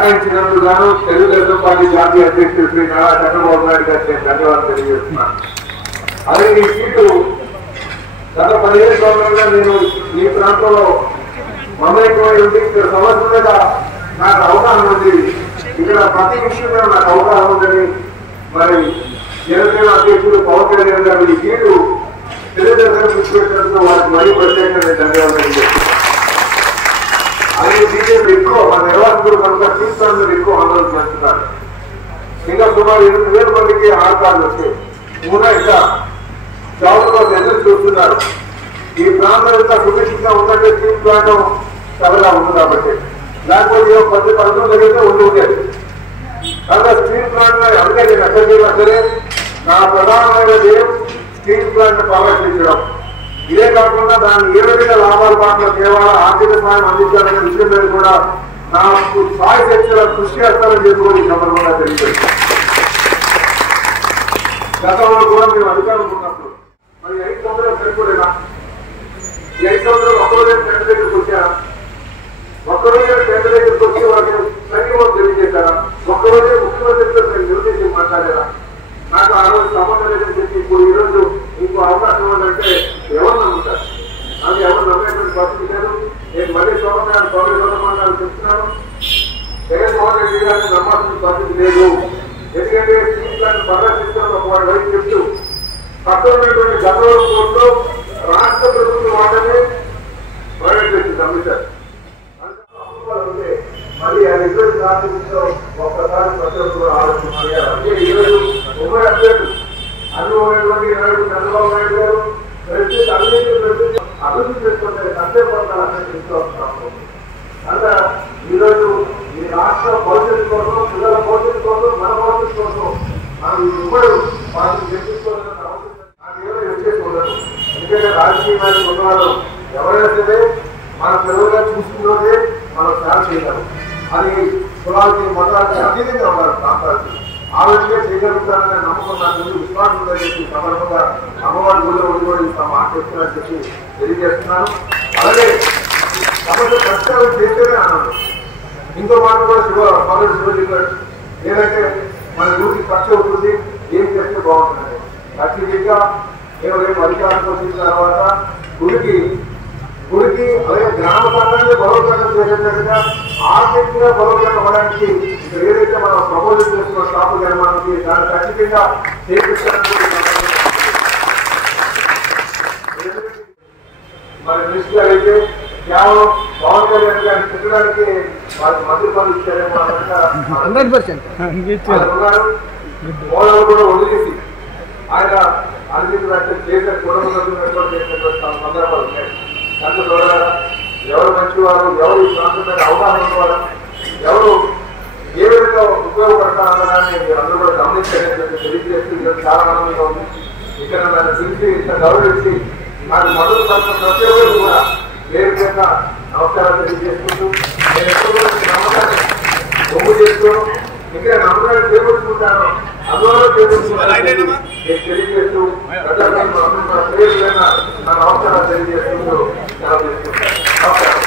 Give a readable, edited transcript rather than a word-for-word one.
కేటాయించినందుకు గాను తెలుగుదేశం పార్టీ జాతీయ అధ్యక్షుడు శ్రీ నారా చంద్రబాబు నాయుడు గారికి ధన్యవాదాలు తెలియజేస్తున్నాను. అదే ఈ సీటు గత 15 సంవత్సరాలుగా నేను ఈ ప్రాంతంలో మమేకమై ఉంది. ఇక్కడ సమస్య మీద నాకు అవగాహన ఉంది. ఇక్కడ ప్రతి విషయం మీద నాకు అవగాహన ఉందని మరి జనసేన అధ్యక్షుడు పవన్ కళ్యాణ్ గారు ఈ సీటు తెలుగుదేశం తీసుకెళ్ళడంతో వారికి మరీ ప్రత్యేకంగా ధన్యవాదాలు తెలియజేస్తున్నాను. అలాగే బీజేపీ ఎక్కువ మన నిర్వాహకులు కనుక తీర్థాలను ఎక్కువ ఆందోళన చేస్తున్నారు. ఇంకా సుమారు 8,000 మందికి ఆధారాలు వచ్చాయి. కూడా ఇంకా జాబుల కోసం ఎదురు చూస్తున్నారు. ఈ ప్రాంతం ఇంకా సుభిక్షంగా ఉందంటే స్టీల్ ప్లాంట్ చల్లగా ఉంది కాబట్టి, లేకపోతే 10-11 జరిగితే ఉండేది. కనుక స్టీల్ ప్లాంట్ అందుకే నేను ఎక్కడ చేయడం సరే నా ప్రధానమైన ధ్యేయం స్టీల్ ప్లాంట్ పరిరక్షించడం. ఇదే కాకుండా దాన్ని ఏ విధంగా లాభాల పాటలో కేవలం ఆర్థిక సహాయం అందించాలనే విషయం మీద కూడా నాకు సాయి శక్తుల కృషి చేస్తారని చెప్పి ఈ సందర్భంగా తెలియజేస్తాను. గతంలో కూడా మేము అధికారులు ఉన్నప్పుడు మరి 5 సంవత్సరాలు సరిపోలేదా? ఈ 5 సంవత్సరాలు ఒక్కరోజే టెంట్ దగ్గరికి వచ్చారా? ఒక్కరోజే టెంట్ దగ్గరికి వచ్చి వాళ్ళకి సైనికులు తెలియజేశారా? ఒక్కరోజే ముఖ్యమంత్రితో నిర్దేశం మాట్లాడారా? నాకు ఆ రోజు సంబంధం లేదని చెప్పి ఇప్పుడు ఈ రోజు ఇంకో అవకాశం ఉందంటే ఎవరు నమ్ముతారు? నాకు ఎవరు నమ్మేటువంటి పరిస్థితి లేదు. నేను మళ్ళీ సోమవారం చెప్తున్నాను, జగన్మోహన్ రెడ్డి గారిని నమ్మాల్సిన పరిస్థితి లేదు. ఎందుకంటే స్టీల్ ప్లాంట్ పరిరక్షించడం ఒక వైపు చెప్తూ పక్కన ఉన్నటువంటి గతంలో కోర్టులో రాష్ట్ర ప్రభుత్వం వాటనే ప్రైవేట్ చేసింది అమ్మితారు. మళ్ళీ ఆ ఇద్దరు రాష్ట్రంలో ఒక్కసారి ప్రజలు కూడా ఆలోచన చేయాలి. అంటే ఈరోజు ఉమ్మడి అభ్యర్థులు అనుభవమైనటువంటి నాయుడు చంద్రబాబు నాయుడు గారు ప్రతి అభివృద్ధి చేసుకుంటే సంక్షేమ పథకాలు అన్నీ తీసుకోవాల్సిన అంతా ఈరోజు ఈ రాష్ట్ర భవిష్యత్తు కోసం, పిల్లల భవిష్యత్తు కోసం, మన భవిష్యత్తు కోసం మనం ఇప్పుడు వాటిని గెలుచుకోవాల్సిన అవసరం నాకేమో వచ్చేసుకోలేదు. ఎందుకంటే రాజకీయ నాయకులు ఉన్నవాళ్ళు ఎవరైనా సరే మన పిల్లలుగా చూసుకున్నదే మనం తయారు చేయగలం. అది కులాలకి మతాలకి అతీతంగా ఉన్నారు ప్రాంతాలకి. ఆ విధంగా చేయగలుగుతారనే నమ్మకం నాకు విశ్వాసం ఉందని చెప్పి సందర్భంగా అమ్మవారి గుళ్ళో ఉండి కూడా ఇంత మాట్లాడుతున్నారని చెప్పి తెలియజేస్తున్నాను. అలాగే సమస్య పరిష్కారం చేస్తేనే ఆనందం. ఇంకో మాట కూడా పౌరుడు శివజీ గారు ఏదంటే మన ఊరికి ఖర్చు అవుతుంది, ఏం చేస్తే బాగుంటుంది. ఖచ్చితంగా మేము రేపు అధికారం వచ్చిన తర్వాత గుడికి అలాగే గ్రామ సంఘాన్ని బలోపేతం చేసేటట్టుగా ఆర్థికంగా బలోపేతం అవ్వడానికి ఇక్కడ ఏదైతే మనం ప్రపోజల్ చేస్తున్న షాపు నిర్మాణానికి దాన్ని ఖచ్చితంగా చేపించడానికి మరి దృష్టిగా అయితే కేవలం పవన్ కళ్యాణ్ గారిని తిట్టడానికి వాళ్ళకి మంత్రి పనులు ఇచ్చారేమో ఉన్నారు. మోడలు కూడా వదిలేసి ఆయన అనుమతి చేసే కుటుంబంలో చేసినటువంటి సందర్భాలు ఉన్నాయి. దాంట్లో చూడాలా ఎవరు మంచివారు, ఎవరు ఈ ప్రాంతం మీద అవగాహన ఉన్నవారు, ఎవరు ఏ విధంగా ఉపయోగపడతారన్నదాన్ని మీరు అందరూ కూడా గమనించారని చెప్పి తెలియజేస్తూ ఈరోజు చాలా ఆనందంగా ఉంది. ఇక్కడ నన్ను పిలిచి ఇంత గౌరవించి నాకు మద్దతు పడుతున్న ప్రతి ఒక్కరు కూడా ఏ విధంగా నమస్కారాలు తెలియజేసుకుంటూ నేను ఎప్పుడు కూడా నమ్మకాన్ని బొమ్ము చేసుకోను, ఇక్కడ నమ్మకాన్ని చేపట్టుకుంటాను, అందువల్ల చేపట్టుకుంటాను నేను తెలియజేస్తూ నా నమస్కారాలు తెలియజేసుకుంటూ నమస్కారం.